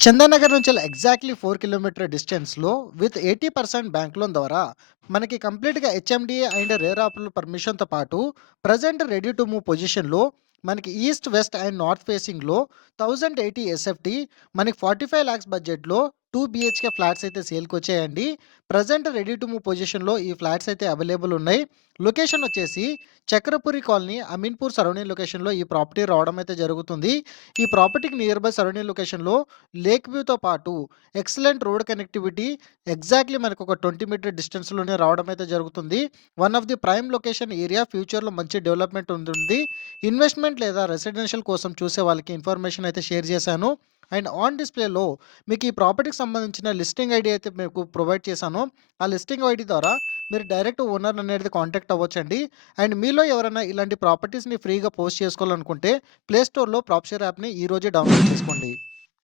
చందానగర్ నుంచి exactly 4 kilometre డిస్టెన్స్‌లో with 80% bank loan ద్వారా మనకి కంప్లీట్‌గా హెచ్ఎండీఏ అండ్ రేరా అప్రూవల్ పర్మిషన్‌తో పాటు ప్రెజెంట్ రెడీ టు మూవ్ పొజిషన్‌లో మనకి ఈస్ట్, వెస్ట్ అండ్ నార్త్ ఫేసింగ్‌లో 1080 ఎస్ఎఫ్టీ మనకి 45 లాక్స్ బడ్జెట్‌లో 2 బీహెచ్‌కే ఫ్లాట్స్ అయితే సేల్‌కొచ్చాయండి. ప్రెజెంట్ రెడీ టు మూవ్ పొజిషన్‌లో ఈ ఫ్లాట్స్ అయితే అవైలబుల్ ఉన్నాయి. లొకేషన్ వచ్చేసి చక్రపురి కాలనీ, అమీన్‌పూర్ సరౌండింగ్ లొకేషన్‌లో ఈ ప్రాపర్టీ రావడం అయితే జరుగుతుంది. ఈ ప్రాపర్టీకి నియర్ బై సరౌండింగ్ లొకేషన్‌లో లేక్ వ్యూతో పాటు ఎక్సలెంట్ రోడ్ కనెక్టివిటీ ఎగ్జాక్ట్‌లీ మనకొక 20 మీటర్ డిస్టెన్స్‌లోనే రావడం అయితే జరుగుతుంది. One of the prime location area ఫ్యూచర్‌లో మంచి డెవలప్‌మెంట్ ఉంటుంది. ఇన్వెస్ట్‌మెంట్ లేదా రెసిడెన్షియల్ కోసం చూసే వాళ్ళకి ఇన్ఫర్మేషన్ అయితే షేర్ చేశాను. అండ్ ఆన్ డిస్‌ప్లేలో మీకు ఈ ప్రాపర్టీకి సంబంధించిన లిస్టింగ్ ఐడీ అయితే మీకు ప్రొవైడ్ చేశాను. ఆ లిస్టింగ్ ఐడీ ద్వారా మీరు డైరెక్ట్ ఓనర్ అనేది కాంటాక్ట్ అవ్వొచ్చండి. అండ్ మీలో ఎవరైనా ఇలాంటి ప్రాపర్టీస్‌ని ఫ్రీగా పోస్ట్ చేసుకోవాలనుకుంటే ప్లే స్టోర్‌లో ప్రాప్‌షేర్ యాప్‌ని ఈ రోజే డౌన్‌లోడ్ చేసుకోండి.